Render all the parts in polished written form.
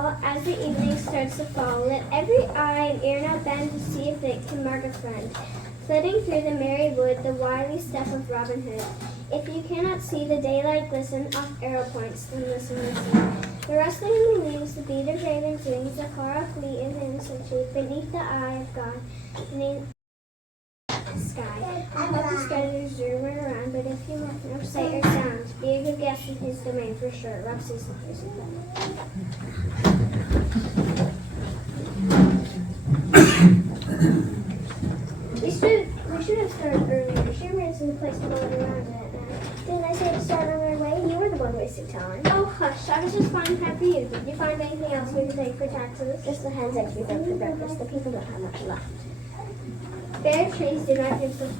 all, as the evening starts to fall, let every eye and ear now bend to see if it can mark a friend. Flitting through the merry wood, the wily step of Robin Hood. If you cannot see the daylight glisten off arrow points, then listen, listen. The rustling in the leaves, the beat of raven's wings, the far-off glee of innocent sheep, beneath the eye of God, beneath the sky. And what the strangers zoom around, but if you have no sight or sound, be a good guest in his domain for sure. Rob Seton. We should have started earlier. Sherwood isn't the place to go around it now. Didn't I say to start on our way? You were the one wasting time. Oh, hush. I was just finding time for you. Did you find anything else we could take for taxes? Just the hens eggs we broke for breakfast. The people don't have much left. Bare trees do not give such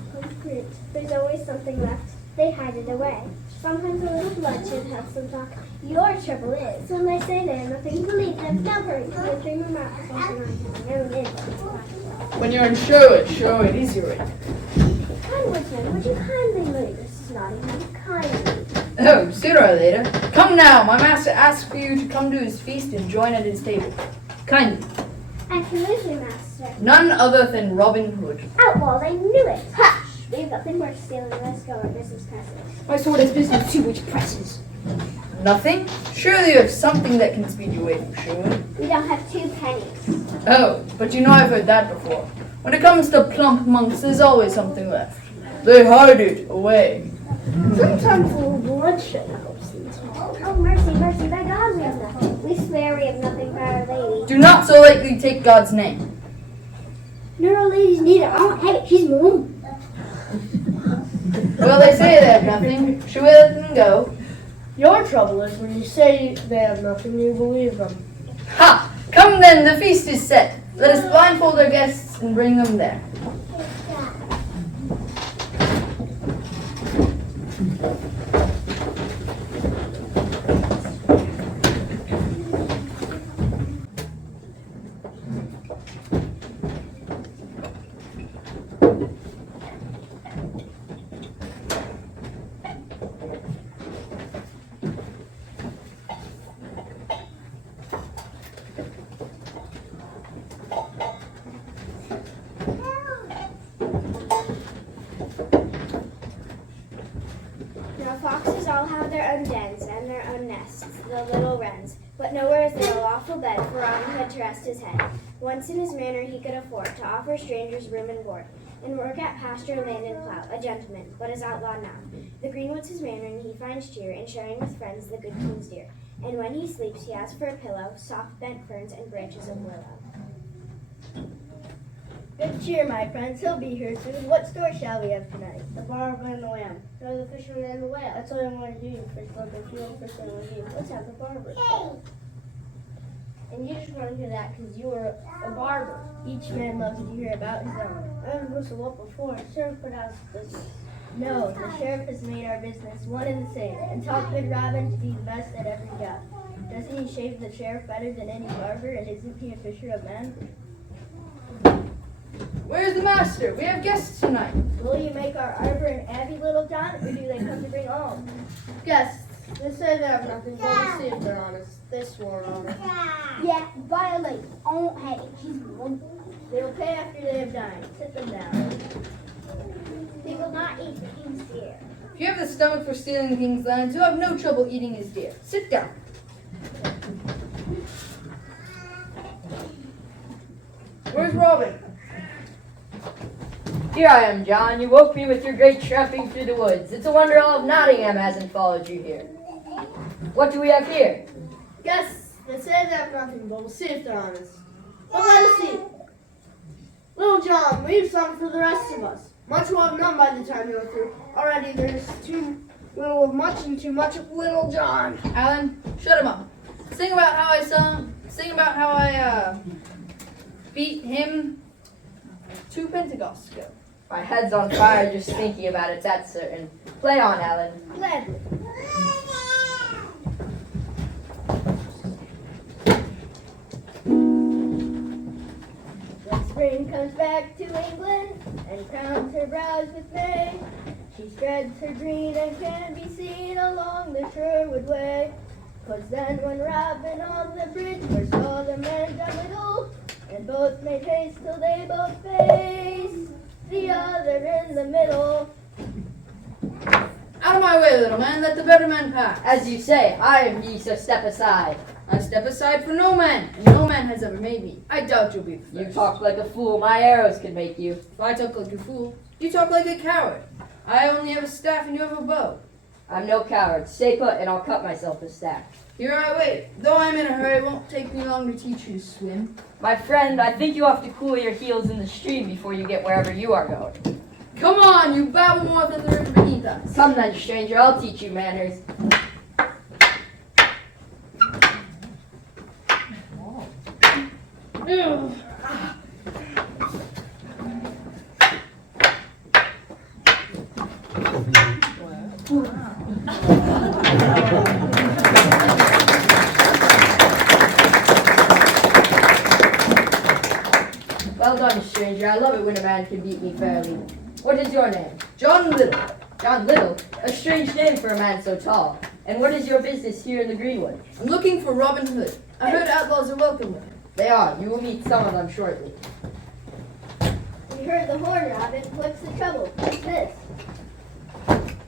fruit. There's always something left. They hide it away. Sometimes a little bloodshed helps them talk. Your trouble is, when they say they have nothing to believe them, don't hurry. You'll dream them out for something. When you're in Sherwood is your inn. Kind woodsman, would you kindly leave this snotty man? Kindly. Oh, sooner or later. Come now, my master asks for you to come to his feast and join at his table. Kindly. I can leave you, master. None other than Robin Hood. Outlaws, I knew it. Hush! We have nothing worth stealing. Let's go. Our business presses. My sword is business too, which presses. Nothing? Surely you have something that can speed you away from Sherwood. We don't have 2 pennies. Oh, but you know I've heard that before. When it comes to plump monks, there's always something left. They hide it away. Sometimes a little bloodshed helps them talk. Oh, mercy, mercy, by God, we have nothing. We swear we have nothing for Our Lady. Do not so lightly take God's name. No, Our Lady's neither. I don't have it. She's my woman. Well, they say they have nothing. Should we let them go? Your trouble is when you say they have nothing, you believe them. Ha! Come then, the feast is set. Let us blindfold our guests and bring them there. Now foxes all have their own dens and their own nests, the little wrens, but nowhere is there a lawful bed for Robin Hood to rest his head. Once in his manor he could afford to offer strangers room and board, and work at pasture, land, and plough, a gentleman, but is outlawed now. The greenwood's his manor, and he finds cheer in sharing with friends the good king's deer. And when he sleeps, he has for a pillow soft bent ferns and branches of willow. Good cheer, my friends. He'll be here soon. What store shall we have tonight? The barber and the lamb. No, the fisherman and the whale. That's what I want to do, fish like a few fish like a few. Let's have the barber. And you just run into that because you are a barber. Each man loves to hear about his own. I haven't whistled up before. Sheriff put out business. No, the sheriff has made our business one and the same, and taught good Robin to be the best at every job. Doesn't he shave the sheriff better than any barber, and isn't he a fisher of men? Where's the master? We have guests tonight. Will you make our arbor an abbey, Little John, or do they come to bring home? Guests. They say they have nothing, but we'll see if they're honest. They swore on it. Yeah, violate. I won't have it. She's my woman. They will pay after they have dined. Sit them down. We will not eat the king's deer. If you have the stomach for stealing the king's lands, you'll have no trouble eating his deer. Sit down. Where's Robin? Here I am, John. You woke me with your great tramping through the woods. It's a wonder all of Nottingham hasn't followed you here. What do we have here? Guests. They say they have nothing, but we'll see if they're honest. But let us see. Little John, leave some for the rest of us. Much will have none by the time you're through. Already there's too little of much and too much of Little John. Alan, shut him up. Sing about how I beat him 2 Pentecosts ago. My head's on fire just thinking about it, that's certain. Play on, Alan. Gladly. When spring comes back to England and crowns her brows with May, she spreads her green and can be seen along the Sherwood way. 'Twas then when Robin on the bridge first saw the man John Little, and both made haste till they both faced the other in the middle. Out of my way, little man, let the better man pass. As you say, I am he, so step aside. I step aside for no man, and no man has ever made me. I doubt you'll be the first. You talk like a fool, my arrows can make you. If I talk like a fool, you talk like a coward. I only have a staff and you have a bow. I'm no coward. Stay put and I'll cut myself a staff. Here I wait. Though I'm in a hurry, it won't take me long to teach you to swim. My friend, I think you have to cool your heels in the stream before you get wherever you are going. Come on, you babble more than the river beneath us. Come then, stranger, I'll teach you manners. Well done, stranger. I love it when a man can beat me fairly. What is your name? John Little. John Little? A strange name for a man so tall. And what is your business here in the greenwood? I'm looking for Robin Hood. I heard outlaws are welcome here. They are. You will meet some of them shortly. We heard the horn, Robin. What's the trouble? What's this?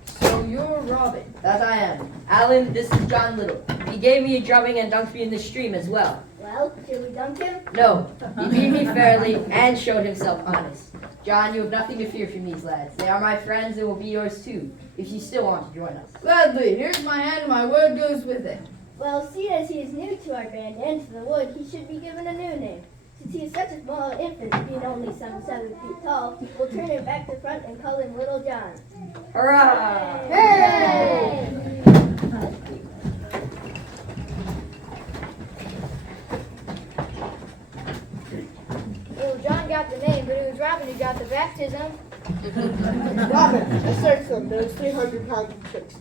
So you're Robin. That I am. Alan, this is John Little. He gave me a drubbing and dunked me in the stream as well. Well, should we dunk him? No, he beat me fairly and showed himself honest. John, you have nothing to fear from these lads. They are my friends and will be yours too, if you still want to join us. Gladly. Here's my hand and my word goes with it. Well, seeing as he is new to our band and to the wood, he should be given a new name. Since he is such a small infant, being only some 7 feet tall, we'll turn him back to front and call him Little John. Hurrah! Hooray! Little John got the name, but it was Robin who got the baptism. Robin, I searched them. There was 300 pounds of tricks.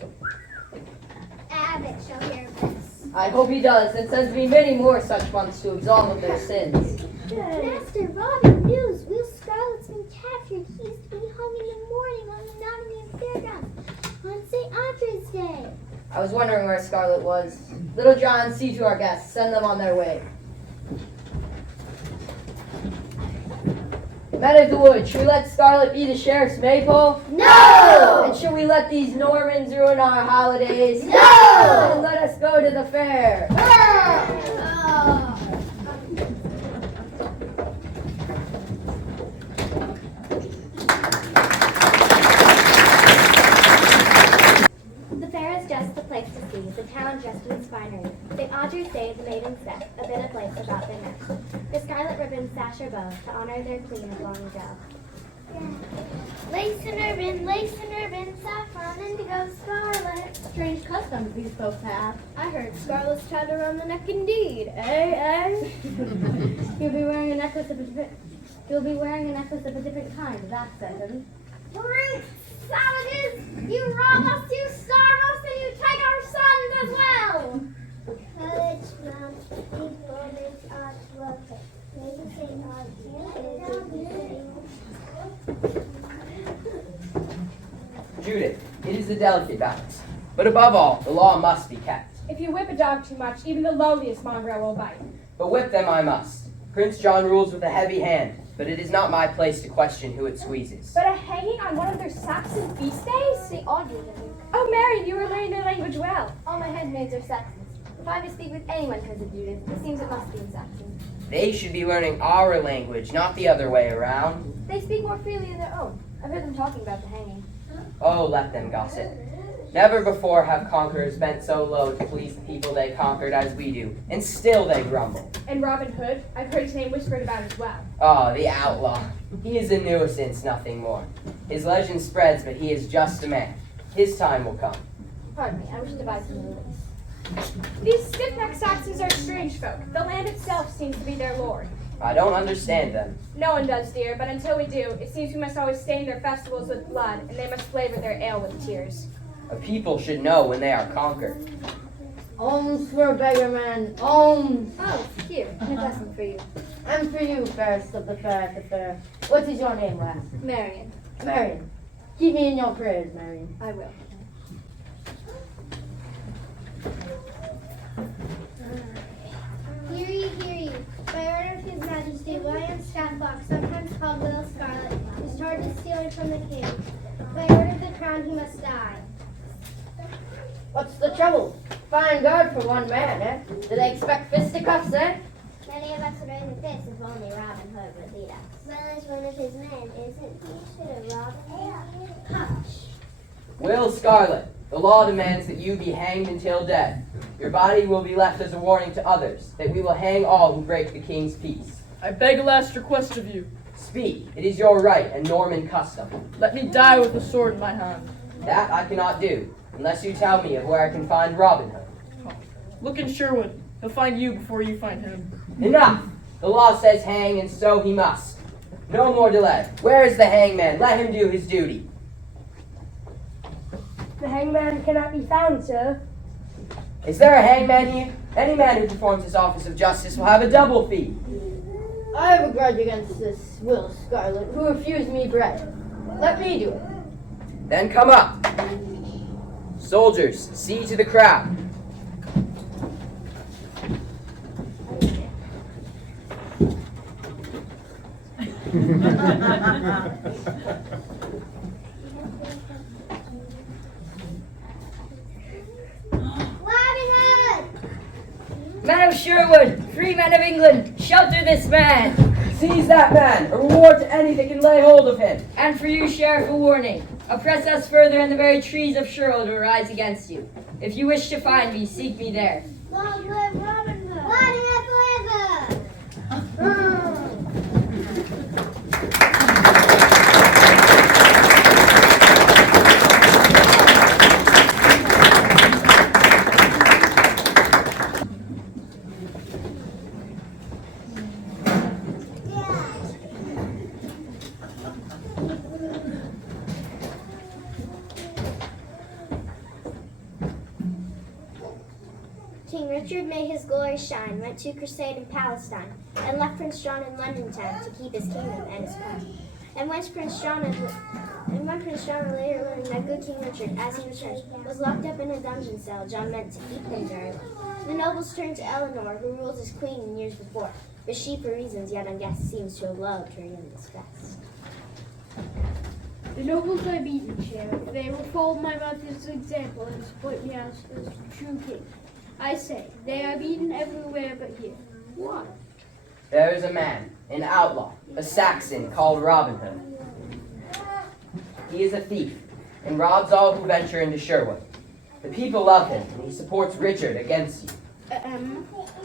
Abbott shall hear of this. I hope he does, and sends me many more such ones to absolve of their sins. Master, Robin, news! Will Scarlet's been captured. He's to be hung in the morning on the Nottingham Fairgrounds on St. Andrew's Day. I was wondering where Scarlet was. Little John, see to our guests. Send them on their way. Men of the wood, should we let Scarlet be the sheriff's maypole? No! And should we let these Normans ruin our holidays? No! And let us go to the fair. The fair is just the place to see, the town just its finery. St. Audrey's Day, the maidens step, a bit of lace about their necks. The scarlet ribbons sash or bow, to honor their queen of long ago. Lace and ribbon, saffron, indigo, scarlet. Strange customs these folks have. I heard Scarlet's tied around the neck indeed. You'll be wearing a necklace of a different kind, that's Seton. Brute savages! You rob us, you starve us, and you take our sons as well! Courage, Mom. These moments are worth it. Maybe St. Judith, it is a delicate balance. But above all, the law must be kept. If you whip a dog too much, even the lowliest mongrel will bite. But whip them I must. Prince John rules with a heavy hand, but it is not my place to question who it squeezes. But a hanging on one of their Saxon feast days? St. Audrey's, I think. Oh, Mary, you are learning their language well. All my headmaids are Saxons. If I may speak with anyone, Cousin Judith, it seems it must be in Saxon. They should be learning our language, not the other way around. They speak more freely in their own. I've heard them talking about the hanging. Oh, let them gossip. Never before have conquerors bent so low to please the people they conquered as we do, and still they grumble. And Robin Hood, I've heard his name whispered about as well. Ah, the outlaw. He is a nuisance, nothing more. His legend spreads, but he is just a man. His time will come. Pardon me, I wish to buy some lilies. These stiff-necked Saxons are strange folk. The land itself seems to be their lord. I don't understand them. No one does, dear, but until we do, it seems we must always stain their festivals with blood, and they must flavor their ale with tears. A people should know when they are conquered. Alms for a beggar man, alms. Oh, here, a blessing for you. And for you, fairest of the fair at the fair. What is your name, lass? Marion, Marion. Keep me in your prayers, Marion. I will. Hear ye, hear ye. By order of His Majesty, William Statlock, sometimes called Little Scarlet, is charged with stealing from the king. By order of the crown, he must die. What's the trouble? Fine guard for one man, eh? Do they expect fisticuffs, eh? Many of us would raise a fist if only Robin Hood would lead us. Well, as one of his men, isn't he? Should have Robin Hood. Hush. Will Scarlet, the law demands that you be hanged until dead. Your body will be left as a warning to others, that we will hang all who break the king's peace. I beg a last request of you. Speak, it is your right and Norman custom. Let me die with a sword in my hand. That I cannot do, unless you tell me of where I can find Robin Hood. Look in Sherwood. He'll find you before you find him. Enough! The law says hang, and so he must. No more delay. Where is the hangman? Let him do his duty. The hangman cannot be found, sir. Is there a hangman here? Any man who performs his office of justice will have a double fee. I have a grudge against this Will Scarlet, who refused me bread. Let me do it. Then come up. Soldiers, see to the crowd. Men of Sherwood, free men of England, shelter this man! Seize that man, a reward to any that can lay hold of him. And for you, Sheriff, a warning. Oppress us further, and the very trees of Sherwood will rise against you. If you wish to find me, seek me there. Long live Robin Hood! Robin Hood forever! King Richard, may his glory shine, went to crusade in Palestine, and left Prince John in London town to keep his kingdom and his crown. And when Prince John later learned that good King Richard, as he returned, was locked up in a dungeon cell, John meant to keep him very well. The nobles turned to Eleanor, who ruled as queen in years before, but she, for reasons yet unguessed, seems to have loved her young disgust. The nobles are beaten, Sheriff. They will follow my mother's example and support me as true king. I say, they are beaten everywhere but here. Why? There is a man, an outlaw, a Saxon called Robin Hood. He is a thief and robs all who venture into Sherwood. The people love him, and he supports Richard against you.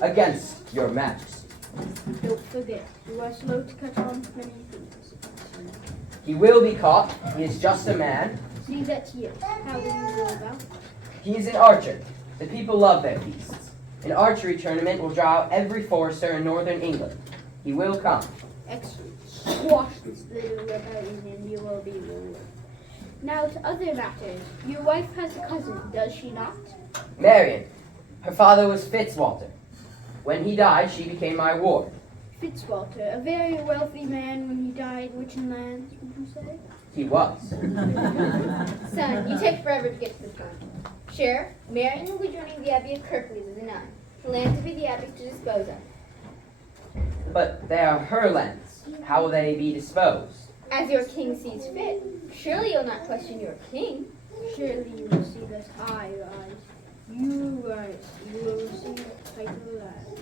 Against your majesty. Don't forget, you are slow to catch on to many things. He will be caught. He is just a man. See that here. How do you go about? He is an archer. The people love their beasts. An archery tournament will draw out every forester in northern England. He will come. Excellent. Squash this little rebellion and you will be ruled. Now to other matters. Your wife has a cousin, does she not? Marion. Her father was Fitzwalter. When he died, she became my ward. Fitzwalter, a very wealthy man when he died. Which lands would you say? He was. Son, you take forever to get to the point. Sheriff, Marion will be joining the Abbey of Kirklees as a nun. The lands will be the Abbey's to dispose of. But they are her lands. How will they be disposed? As your king sees fit. Surely you'll not question your king. Surely you will see that I rise. You rise. You will receive the title of land.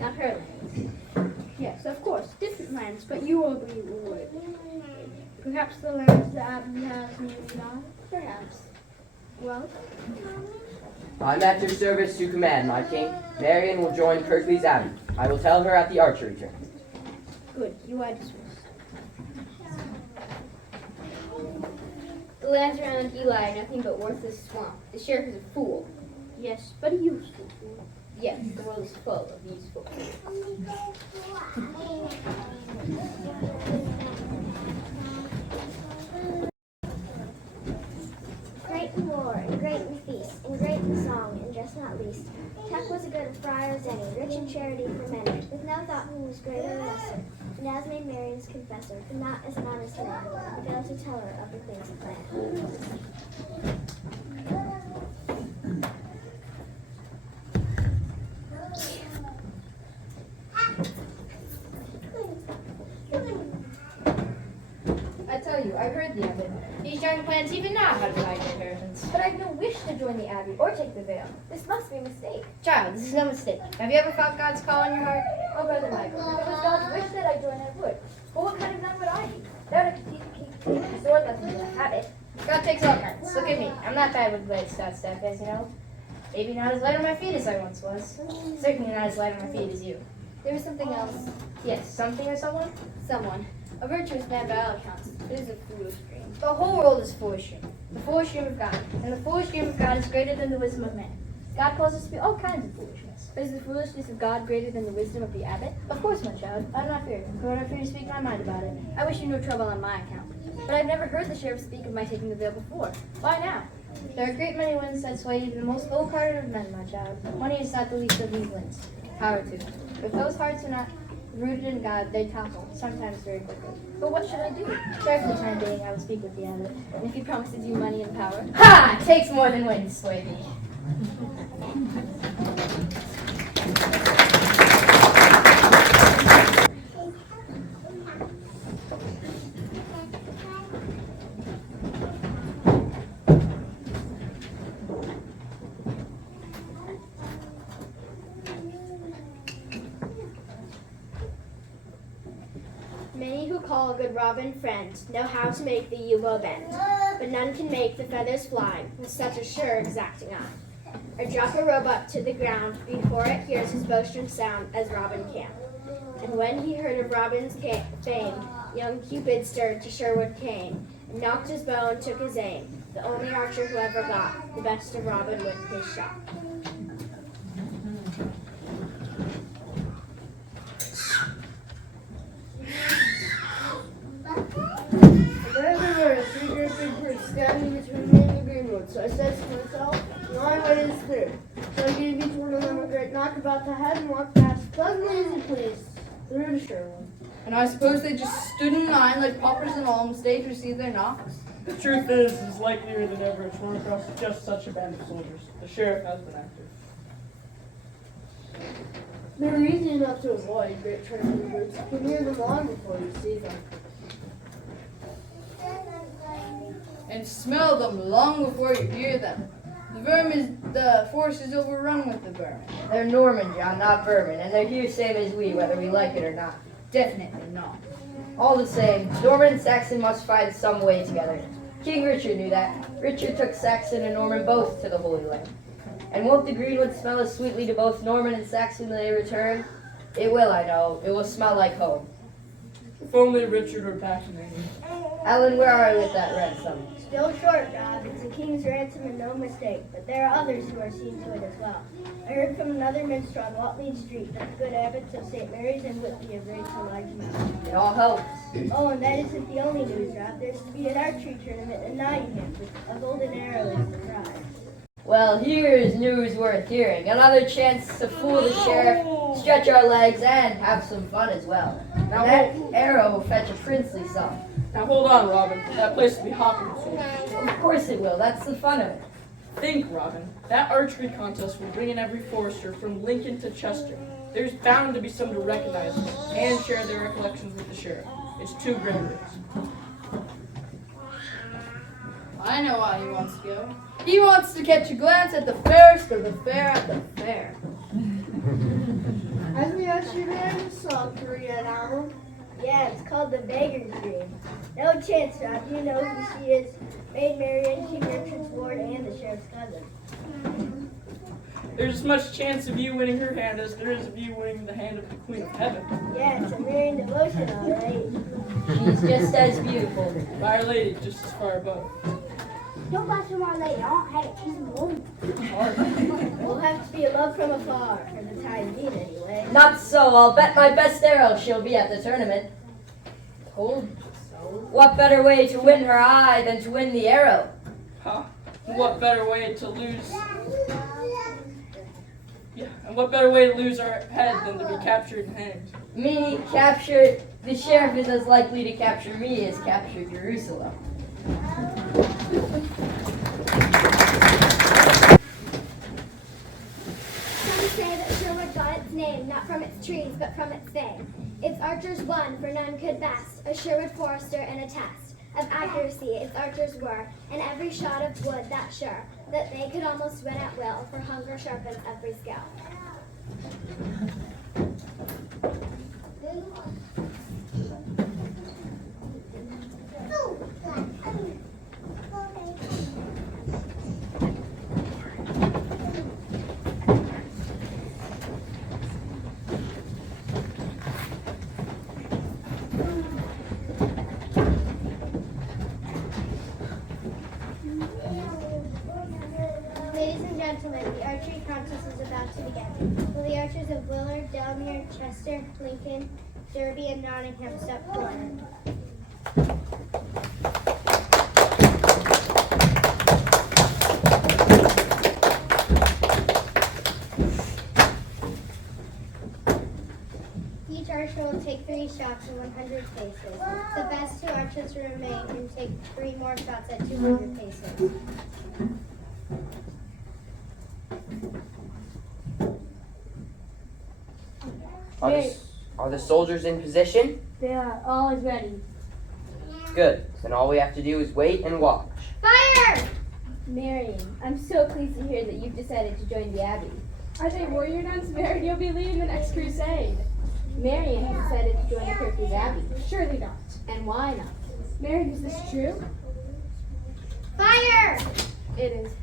Not her lands. Yes, of course, different lands, but you will be rewarded. Perhaps the lands the Abbey has nearby? Perhaps. Well, I'm at your service to command, my king. Marion will join Kirklees Abbey. I will tell her at the archery tournament. good. You are dismissed. The lands around Eli are nothing but worthless swamp. The sheriff is a fool. Yes, but a useful fool. Yes, the world is full of useful Great in war, and great in feast, and great in song, and just not least. Tuck was a good friar as any, rich in charity for many, with no thought who was greater or lesser, and as made Marion's confessor, could not as an honest man fail to tell her of the things of land. tell you, I heard the Abbot. He's trying to plans even now how to divide your inheritance. But I have no wish to join the Abbey or take the veil. This must be a mistake. Child, this is no mistake. Have you ever felt God's call in your heart? Oh, Brother Michael, if it was God's wish that I join, I would. But what kind of nun would I be? That would keep the sword lessons a habit. God takes all kinds. Look at me. I'm not bad with blade stuff, as you know. Maybe not as light on my feet as I once was. Certainly not as light on my feet as you. There was something else. Yes, something or someone? Someone. A virtuous man by all accounts. It is a foolish dream. The whole world is foolish dream. The foolish dream of God. And the foolish dream of God is greater than the wisdom of man. God calls us to be all kinds of foolishness. But is the foolishness of God greater than the wisdom of the Abbot? Of course, my child. I'm not feared. Nor do I fear to speak my mind about it. I wish you no trouble on my account. But I've never heard the sheriff speak of my taking the veil before. Why now? There are a great many winds that sway even the most old-hearted of men, my child. Money is not the least of these winds. Power too. If those hearts are not rooted in God, they topple, sometimes very quickly. But what should I do? Try for the time being, I will speak with the Abbot. And if he promises you money and power? Ha! It takes more than wind to sway thee. Many who call a good robin friend know how to make the yew bow bend, but none can make the feathers fly with such a sure exacting eye. Or drop a roebuck to the ground before it hears his bowstring sound as Robin can. And when he heard of Robin's fame, young Cupid stirred to Sherwood came, and knocked his bow and took his aim, the only archer who ever got the best of Robin with his shot. There were three great big birds standing between me and the greenwood, so I said to myself, my way is through. So I gave each one of them a great knock about the head and walked past pleasantly as he pleased through to Sherwood. And I suppose they just stood in line like paupers in all stage to receive their knocks. The truth is, it's likelier than ever to run across just such a band of soldiers. The sheriff has been active. They're easy enough to avoid, great trembling birds. You can hear them long before you see them. And smell them long before you hear them. The forest is overrun with the vermin. They're Norman, John, not vermin, and they're here same as we, whether we like it or not. Definitely not. All the same, Norman and Saxon must find some way together. King Richard knew that. Richard took Saxon and Norman both to the Holy Land. And won't the greenwood smell as sweetly to both Norman and Saxon when they return? It will, I know. It will smell like home. If only Richard were back in England. Alan, where are we with that ransom? Still short, Rob. It's a king's ransom and no mistake. But there are others who are seeing to it as well. I heard from another minstrel on Watling Street that the good abbots of St. Mary's and Whitby have raised a large amount. It all helps. Oh, and that isn't the only news, Rob. There's to be an archery tournament in Nottingham with a golden arrow as the prize. Well, here is news worth hearing. Another chance to fool the sheriff, stretch our legs, and have some fun as well. Now that arrow will fetch a princely sum. Now hold on, Robin. That place will be hopping soon. Of course it will. That's the fun of it. Think, Robin. That archery contest will bring in every forester from Lincoln to Chester. There's bound to be some to recognize us and share their recollections with the sheriff. It's too great a risk. I know why he wants to go. He wants to catch a glance at the fairest of the fair at the fair. As we ushered in, saw Korea and Alma. Yeah, it's called the Beggar's Dream. No chance, Rob. You know who she is. Maid Marian, King Richard's ward, and the sheriff's cousin. There's as much chance of you winning her hand as there is of you winning the hand of the Queen of Heaven. Yeah, it's a Marian devotion, all right. She's just as beautiful. By Our Lady, just as far above. Don't bust him our lady. I don't have it. She's a woman. We'll have to be a love from afar, for the time being anyway. Not so. I'll bet my best arrow she'll be at the tournament. Told you so. What better way to win her eye than to win the arrow? Huh? What better way to lose... Yeah, and what better way to lose our head than to be captured and hanged? Me captured. The sheriff is as likely to capture me as capture Jerusalem. Some say that Sherwood got its name not from its trees but from its fame. Its archers won, for none could best, a Sherwood forester and a test. of accuracy its archers were, and every shot of wood that sure, that they could almost win at will, for hunger sharpens every skill. Ladies and gentlemen, the archery contest is about to begin. Will the archers of Willard, Delamere, Chester, Lincoln, Derby, and Nottingham step forward? Each archer will take 3 shots at 100 paces. The best 2 archers remain and take 3 more shots at 200 paces. Are the soldiers in position? They are always ready. Good. Then all we have to do is wait and watch. Fire! Marion, I'm so pleased to hear that you've decided to join the Abbey. Are they warrior nuns, Marion? You'll be leading the next crusade. Marion has decided to join the Kirklees Abbey. Surely not. And why not? Marion, is this true? Fire! It is.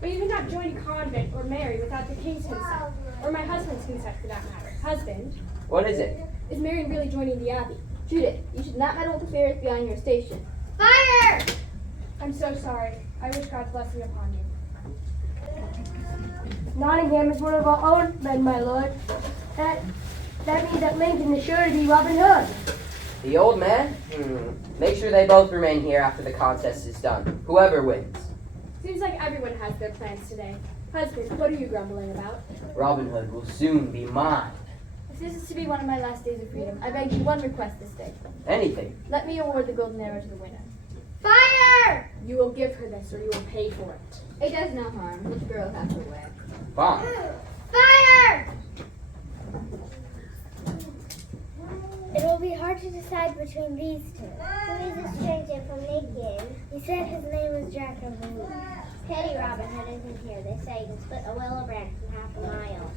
But you cannot join a convent or marry without the king's consent, or my husband's consent for that matter. Husband, What is it? is Marion really joining the Abbey? Judith, you should not meddle with affairs beyond your station. Fire! I'm so sorry. I wish God's blessing upon you. Nottingham is one of our own men, my lord. That means that Lincoln is sure to be Robin Hood. The old man? Make sure they both remain here after the contest is done. Whoever wins. Seems like everyone has their plans today. Husband, what are you grumbling about? Robin Hood will soon be mine. If this is to be one of my last days of freedom, I beg you one request this day. Anything. Let me award the golden arrow to the winner. Fire! You will give her this or you will pay for it. It does no harm. Let the girl have her way. Fine. Fire! It will be hard to decide between these two. Who is a stranger from Lincoln? He said his name was Jack of the Wood. Pity Robin Hood isn't here. They say he can split a willow branch in half a mile.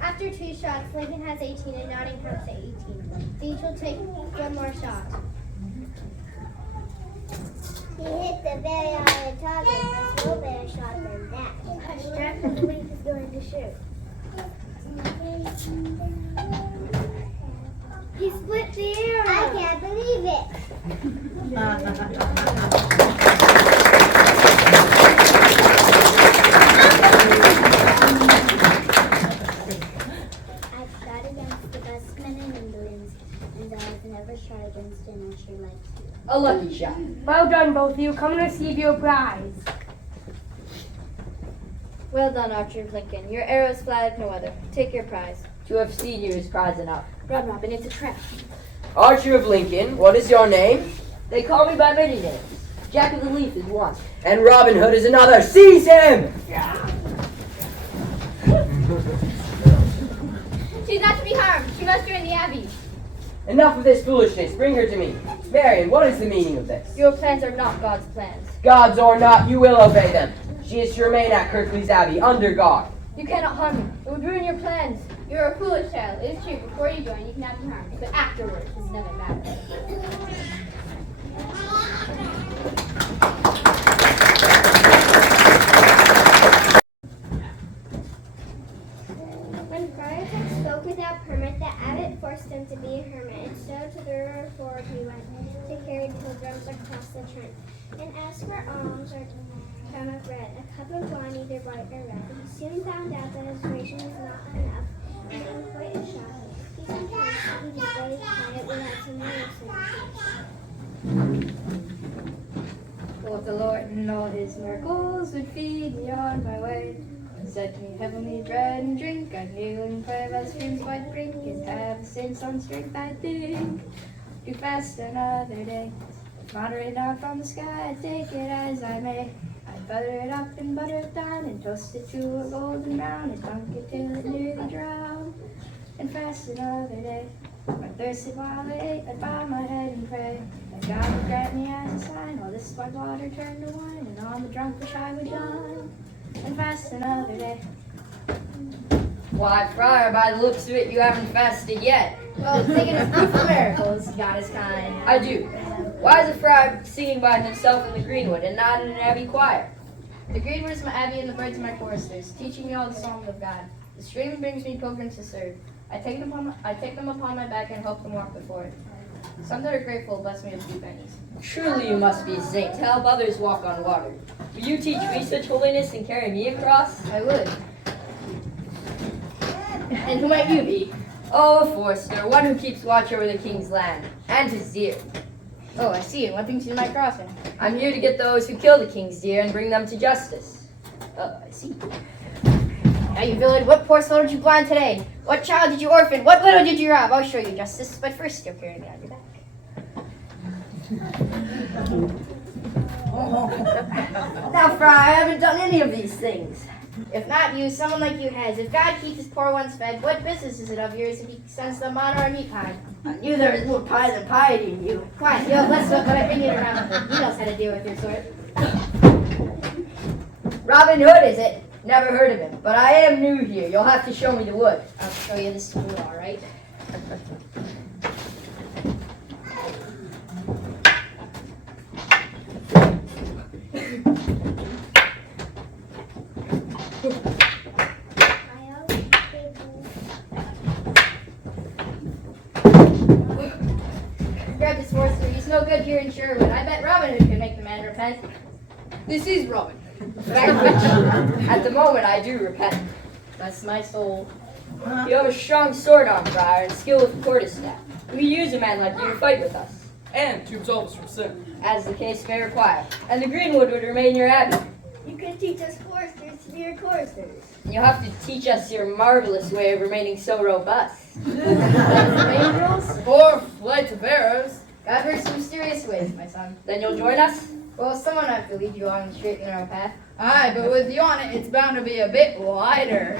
After 2 shots, Lincoln has 18 and Nottingham has 18. Each will take 1 more shot. He hit the very eye of the target. There's no better shot than that. Jack of the Wood is going to shoot. He split the arrow. I can't believe it. I've shot against the best men in England, and I've never shot against an archer like you. A lucky shot. Well done, both of you. Come and receive your prize. Well done, Archer of Lincoln. Your arrows fly like no other. Take your prize. To have seen you is prize enough. Run, Robin, it's a trap. Archer of Lincoln, what is your name? They call me by many names. Jack of the Leaf is one. And Robin Hood is another. Seize him! She's not to be harmed. She must join the Abbey. Enough of this foolishness. Bring her to me. Marion, what is the meaning of this? Your plans are not God's plans. Gods or not, you will obey them. She is to remain at Kirklees Abbey, under God. You cannot harm me. It would ruin your plans. You're a foolish child. It is true. Before you join, you cannot be harmed. But afterwards is another matter. When Friar Tuck spoke without permit, the abbot forced him to be a hermit, and so to the river ford he went, to carry pilgrims across the Trent, and ask for alms or crown of bread, a cup of wine either white or red. He soon found out that his ration was not enough, and in quite a shock, he sometimes he decided to try it without some medicine. For the Lord and all his miracles would feed me on my way. Set me heavenly bread and drink. I kneel and pray by streams wide brink, and have a sense on strength, I think. Do fast another day. Moderate down from the sky, take it as I may. I butter it up and butter it down, and toast it to a golden brown, and dunk it till it nearly drown. And fast another day. When thirsty while I ate, I'd bow my head and pray that God would grant me as a sign all this white water turned to wine, and all the drunk wish I would join and fast another day. Why, Friar, by the looks of it, you haven't fasted yet. Well, thinking it's proof of miracles, God is kind. I do. Why is a friar singing by himself in the greenwood and not in an abbey choir? The greenwood is my abbey and the birds are my choristers, teaching me all the songs of God. The stream brings me pilgrims to serve. I take them upon my back and help them walk before it. Some that are grateful bless me with few pennies. Truly you must be a saint to help others walk on water. Will you teach me such holiness and carry me across? I would. And who might you be? Oh, a forester, one who keeps watch over the king's land, and his deer. Oh, I see. And what things you might cross me? I'm here to get those who kill the king's deer and bring them to justice. Oh, I see. Now, you villain, what poor soul did you blind today? What child did you orphan? What widow did you rob? I'll show you justice, but first you'll carry me on your back. Now, Friar, I haven't done any of these things. If not you, someone like you has. If God keeps his poor ones fed, what business is it of yours if he sends them on or a meat pie? I knew there was more pie than piety in you. Quiet, you have less of it, but I bring it around. He knows how to deal with your sort. Robin Hood, is it? Never heard of him, but I am new here. You'll have to show me the wood. I'll show you this wood, all right? Grab this horse, for he's no good here in Sherwood. I bet Robin Hood could make the man repent. This is Robin. Fact which, at the moment, I do repent. Bless my soul. You have a strong sword on, Friar, and skill with quarterstaff. We use a man like you to fight with us, And to absolve us from sin. as the case may require. And the greenwood would remain your abbey. You can teach us choristers to be your choristers. You have to teach us your marvelous way of remaining so robust. Angels? Or flight of arrows. God works in mysterious ways, my son. Then you'll join us? Well, someone have to lead you along the straight and narrow path. Aye, but with you on it, it's bound to be a bit wider.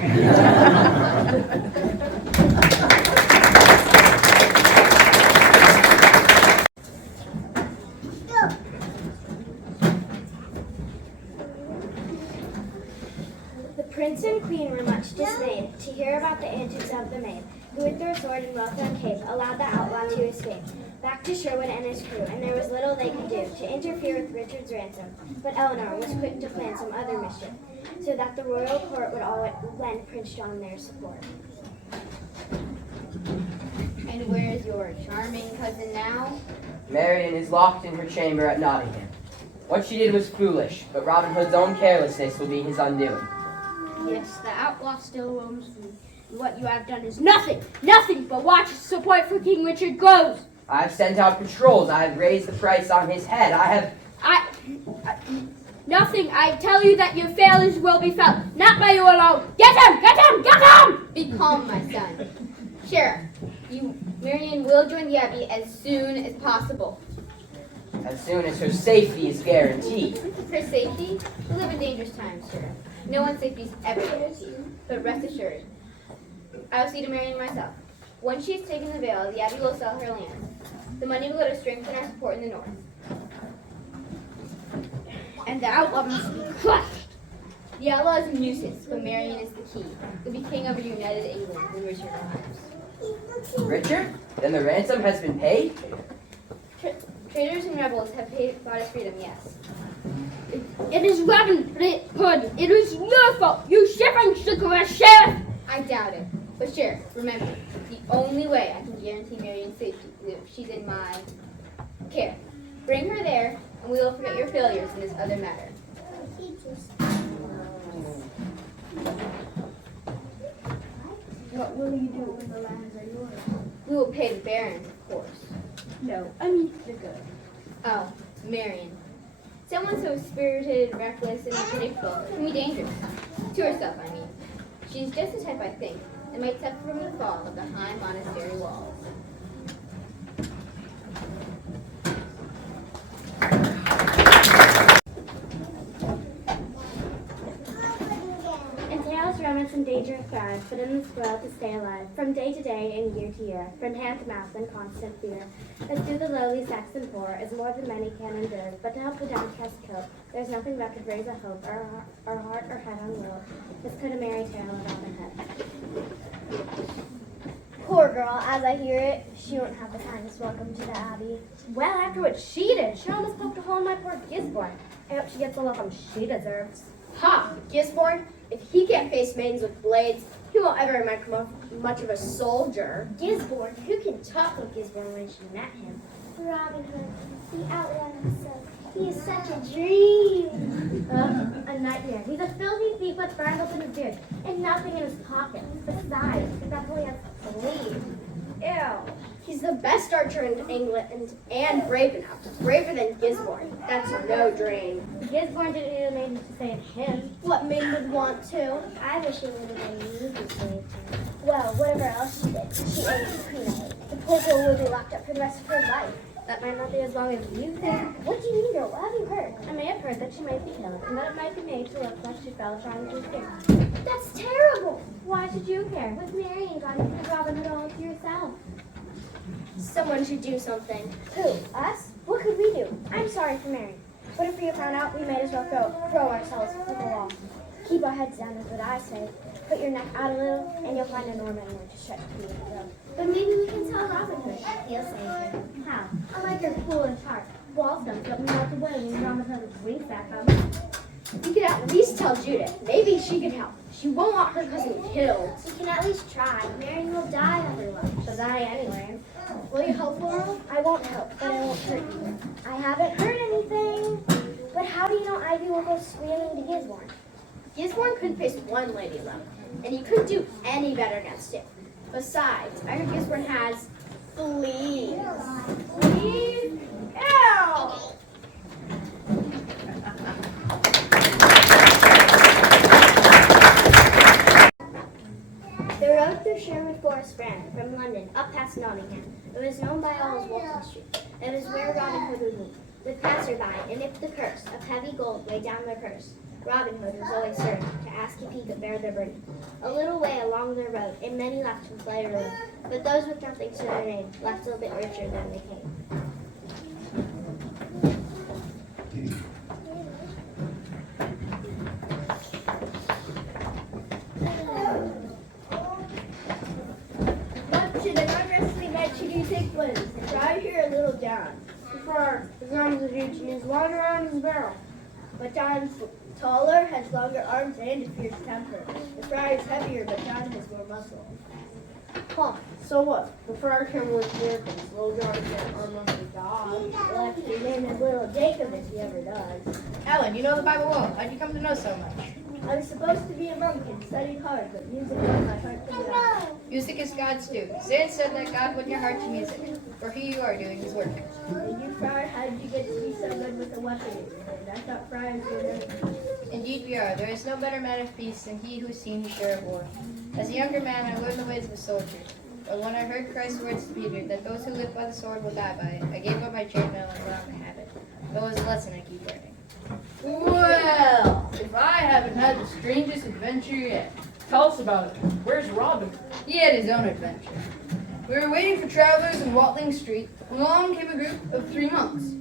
The prince and queen were much dismayed to hear about the antics of the maid, who with their sword and well-found cape allowed the outlaw to escape back to Sherwood and his crew, and there was little they could do to interfere with Richard's ransom. But Eleanor was quick to plan some other mischief, so that the royal court would all lend Prince John their support. And where is your charming cousin now? Marian is locked in her chamber at Nottingham. What she did was foolish, but Robin Hood's own carelessness will be his undoing. Yes, the outlaw still roams free. And what you have done is nothing but watch as support for King Richard grows. I have sent out patrols. I have raised the price on his head. Nothing. I tell you that your failures will be felt, not by you alone. Get him! Get him! Get him! Be calm, my son. Sheriff, Marion will join the Abbey as soon as possible. As soon as her safety is guaranteed. Her safety? We live in dangerous times, Sheriff. No one's safety is ever guaranteed. But rest assured, I will see to Marion myself. Once she has taken the veil, the Abbey will sell her land. The money will go to strengthen our support in the north. And the outlaw must be crushed. The outlaw is a nuisance, but Marion is the key. We'll be king over united England when Richard arrives. Richard? Then the ransom has been paid? Traitors and rebels have bought us freedom, yes. It is Robin Hood. It is your fault. You shivering sugar sheriff. I doubt it. But Sheriff, remember, the only way I can guarantee Marion's safety is if she's in my care. Bring her there, and we will forget your failures in this other matter. What will you do when the lands are yours? We will pay the Baron, of course. No, I mean the girl. Oh, Marion. Someone so spirited, reckless, and unpredictable can be dangerous. To herself, I mean. She's just the type, I think, that might suffer from the fall of the high monastery walls. And tales, romance, and danger thrive, but in this world to stay alive, from day to day and year to year, from hand to mouth in constant fear. As do the lowly Saxon poor, is more than many can endure, but to help the downcast cope, there's nothing that could raise a hope, or heart or head on will. This could a merry tale of Robin Hood. Poor girl, as I hear it, she won't have the kindest welcome to the Abbey. Well, after what she did, she almost poked a hole in my poor Gisborne. I hope she gets the welcome she deserves. Ha! Gisborne? If he can't face maidens with blades, he won't ever make much of a soldier. Gisborne? Who can talk with Gisborne when she met him? Robin Hood, the outlaw himself. He is such a dream. A nightmare. He's a filthy thief with brambles in his beard and nothing in his pockets. Besides, he definitely has sleeve. Ew. He's the best archer in England and brave enough. Braver than Gisborne. That's no dream. Gisborne didn't need a maiden to save him. What maid would want to? I wish it would have been you who saved him. Well, whatever else she did, she ate the queen of it. The poor girl will be locked up for the rest of her life. That might not be as long as you think. What do you mean, girl? What have you heard? I may have heard that she might be killed and that it might be made to look like she fell trying to escape. That's terrible. Why should you care? With Marion gone, you could have Robin Hood all to yourself. Someone should do something. Who? Us? What could we do? I'm sorry for Mary. But if we get found out, we may as well throw ourselves over the wall. Keep our heads down is what I say. Put your neck out a little, and you'll find a Norman where to stretch to your throat. But maybe we can tell Robin Hood. He'll save her. How? I like your foolish heart. Walls don't let me melt away when Robin Hood's wings back up. You could at least tell Judith. Maybe she could help. She won't want her cousin killed. We can at least try. Mary will die otherwise. She'll die anyway. Will you help Laurel? I won't help, but I won't hurt you. I haven't heard anything. But how do you know Ivy will go screaming to Gisborne? Gisborne couldn't face one lady alone, and he couldn't do any better against two. Besides, I heard Gisborne has fleas. Fleas? Ew! The road through Sherwood Forest ran from London up past Nottingham. It was known by all as Walton Street. It was where Robin Hood would meet with passerby, and if the curse of heavy gold weighed down their purse, Robin Hood was always certain to ask if he could bear their burden. A little way along their road, and many left with lighter load, but those with nothing to their name left a bit richer than they came. Much in an unwrestling match should you take place. Try here a little John. For his arms are huge and he's longer around his barrel. But John's taller, has longer arms, and a fierce temper. The friar is heavier, but John has more muscle. Huh, so what? The friar can work miracles. Little John can't arm us with God. Well, if you name his little Jacob, if he ever does. Ellen, you know the Bible well. How'd you come to know so much? I was supposed to be a monk and studied hard, but music was my heart to God. Music is God's too. Sid said that God put your heart to music, for here you are doing his work. And you, friar, how did you get to be so good with a weapon in your hand? I thought friars were never. Indeed we are. There is no better man of peace than he who has seen his share of war. As a younger man, I learned the ways of a soldier. But when I heard Christ's words to Peter, that those who live by the sword will die by it, I gave up my chainmail and went on to have it. But it was a lesson I keep learning. Well, if I haven't had the strangest adventure yet. Tell us about it. Where's Robin? He had his own adventure. We were waiting for travelers in Watling Street when along came a group of 3 monks,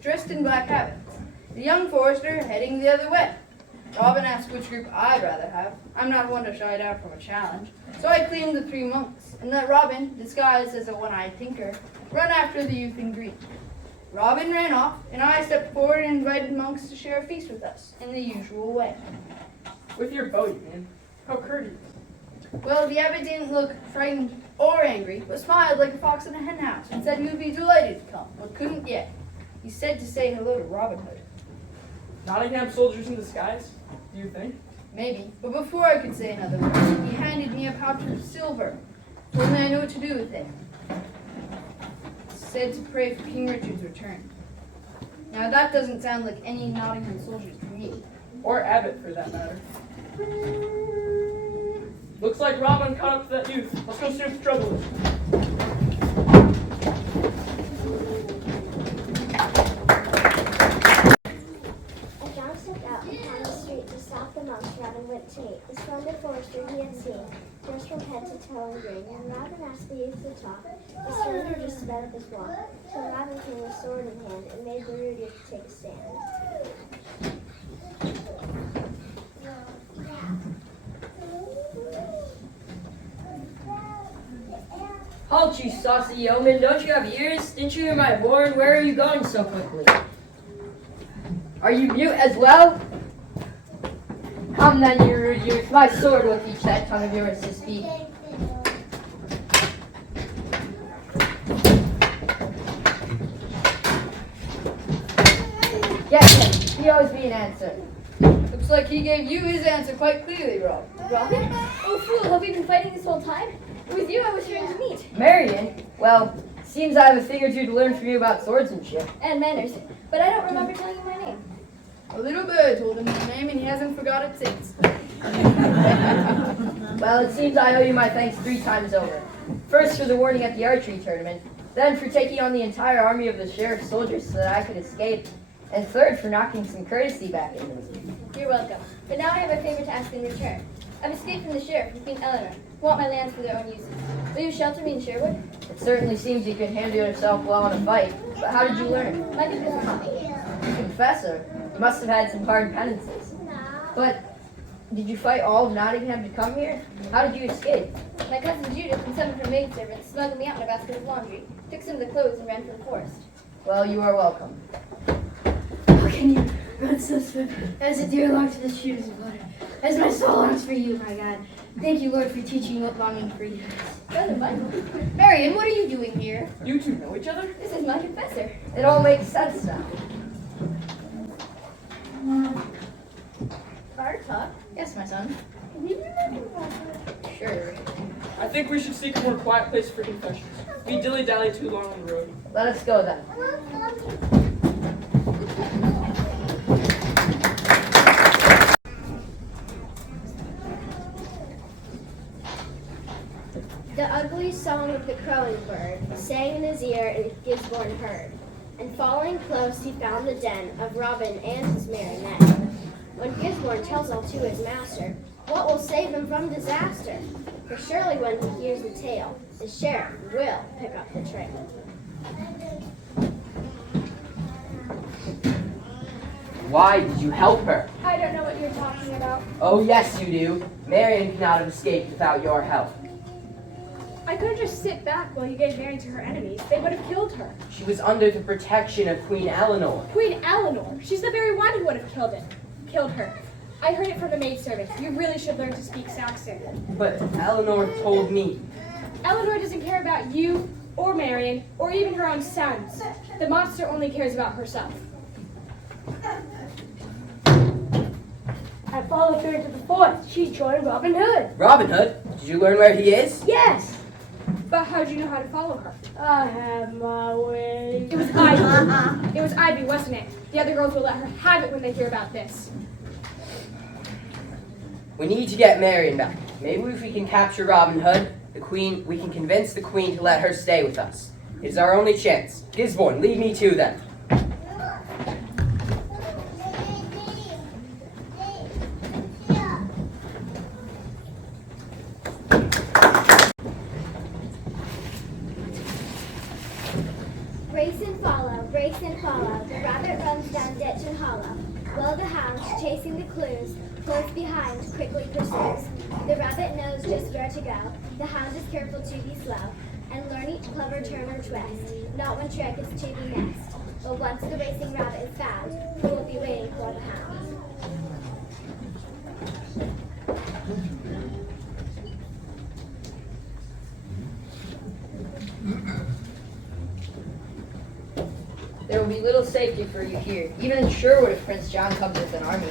dressed in black habits. The young forester heading the other way. Robin asked which group I'd rather have. I'm not one to shy down from a challenge, so I claimed the 3 monks, and let Robin, disguised as a one-eyed tinker, run after the youth in green. Robin ran off, and I stepped forward and invited monks to share a feast with us in the usual way. With your bow, you mean? How courteous. Well, the abbot didn't look frightened or angry, but smiled like a fox in a henhouse and said he would be delighted to come, but couldn't yet. He said to say hello to Robin Hood. Nottingham soldiers in disguise? Do you think? Maybe, but before I could say another word, he handed me a pouch of silver, told me I knew what to do with it. Said to pray for King Richard's return. Now that doesn't sound like any Nottingham soldiers to me. Or abbot, for that matter. Looks like Robin caught up to that youth. Let's go see what the trouble is. As John stepped out upon the street to stop the monks Robin went to meet, the slender forester he had seen to tell him ring, and Robin asked the youth to talk. The stranger just sped up his walk, till Robin came with sword in hand and made the rude youth take a stand. Halt, you saucy yeoman, don't you have ears? Didn't you hear my horn? Where are you going so quickly? Are you mute as well? Come then, you rude youth, my sword will teach that tongue of yours to speak. Get him, he owes me an answer. Looks like he gave you his answer quite clearly, Rob. Robin? Oh, fool, have we been fighting this whole time? With you, I was trying to meet. Marion? Well, seems I have a thing or two to learn from you about swordsmanship. And manners. But I don't remember telling you my name. A little bird told him his name and he hasn't forgot it since. Well, it seems I owe you my thanks 3 times over. First for the warning at the archery tournament, then for taking on the entire army of the sheriff's soldiers so that I could escape, and third for knocking some courtesy back into me. You're welcome. But now I have a favor to ask in return. I've escaped from the sheriff and Queen Eleanor, who want my lands for their own uses. Will you shelter me in Sherwood? It certainly seems you can handle yourself well in a fight, but how did you learn? My confessor taught me. Confessor? You must have had some hard penances. But did you fight all of Nottingham to come here? How did you escape? My cousin Judith and some of her maidservants smuggled me out in a basket of laundry, took some of the clothes and ran for the forest. Well, you are welcome. How can you run so swift as a deer longs for the streams of water, as my soul longs for you, my God? Thank you, Lord, for teaching what longing for you is. Brother Michael, Marion, what are you doing here? You two know each other? this is my confessor. It all makes sense now. Bartok? Yes, my son. Can you remember Sure. I think we should seek a more quiet place for confessions. We dilly-dally too long on the road. Let us go then. The ugly song of the crowing bird sang in his ear and Gisborne heard. And following close he found the den of Robin and his merry men. When Gisborne tells all to his master, what will save him from disaster? For surely when he hears the tale, the sheriff will pick up the trail. Why did you help her? I don't know what you're talking about. Oh, yes, you do. Marion cannot have escaped without your help. I couldn't just sit back while you gave Mary to her enemies. They would have killed her. She was under the protection of Queen Eleanor. Queen Eleanor. She's the very one who would have killed her. I heard it from the maidservant. You really should learn to speak Saxon. But Eleanor told me. Eleanor doesn't care about you or Marion or even her own sons. The monster only cares about herself. I followed her into the forest. She joined Robin Hood. Robin Hood? Did you learn where he is? Yes, But how'd you know how to follow her? I have my way. It was Ivy. It was Ivy, wasn't it? The other girls will let her have it when they hear about this. We need to get Marion back. Maybe if we can capture Robin Hood, we can convince the Queen to let her stay with us. It is our only chance. Gisborne, lead me to them. Race and follow. The rabbit runs down ditch and hollow. Well, the hound, chasing the clues, close behind, quickly pursues. The rabbit knows just where to go. The hound is careful to be slow, and learn each clever turn or twist. Not one trick is to be missed. But once the racing rabbit is found, he will be waiting for the hound. There will be little safety for you here, even in Sherwood if Prince John comes with an army.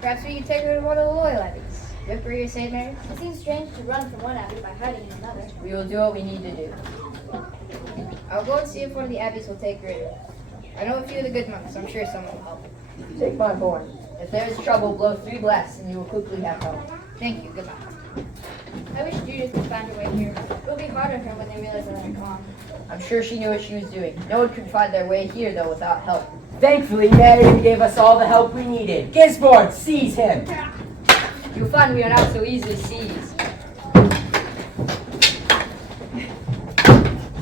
Perhaps we could take her to one of the loyal abbeys. Victory or St. Mary? It seems strange to run from one abbey by hiding in another. We will do what we need to do. I'll go and see if one of the abbeys will take her in. I know a few of the good monks, so I'm sure someone will help. Take my horn. If there is trouble, blow 3 blasts and you will quickly have help. Thank you, goodbye. I wish Judith could find her way here. It will be hard on her when they realize that I'm gone. I'm sure she knew what she was doing. No one could find their way here, though, without help. Thankfully, Marion gave us all the help we needed. Gisborne, seize him! You'll find we are not so easily seized.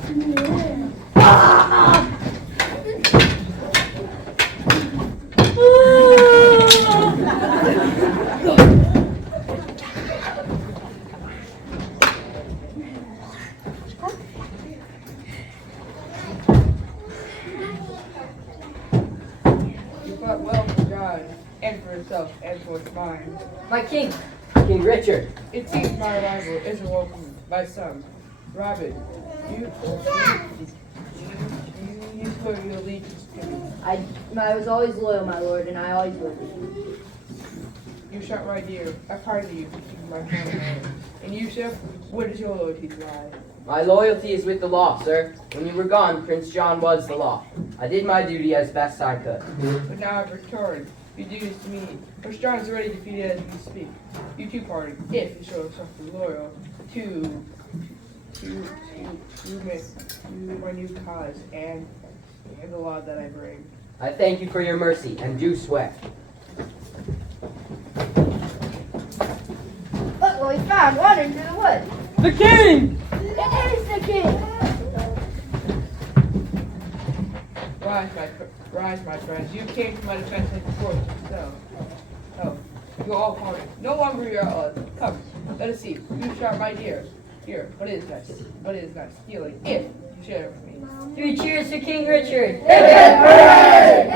You fought well for John, and for yourself, and for his mind. My king. King Richard. It seems my arrival isn't welcomed by some. Robin, you swear your allegiance to me. I was always loyal, my lord, and I always will be. You shot my deer. I pardon you for keeping my promise. And you, sir, where does your loyalty lie? My loyalty is with the law, sir. When you were gone, Prince John was the law. I did my duty as best I could. But now I've returned. Your duties to me. Prince John is already defeated as we speak. You too pardon, if you show yourself loyal to my new cause and the law that I bring. I thank you for your mercy, and do swear. Look what we found wandering through the wood. The king! It is the king! Rise, my friends. You came to my defense like the force yourself. Oh, you all pardon. No longer your allies. Come, let us see. You shot my deer. Here, what is nice? What is nice? Healing, if you share it with me. 3 cheers to King Richard. Hooray!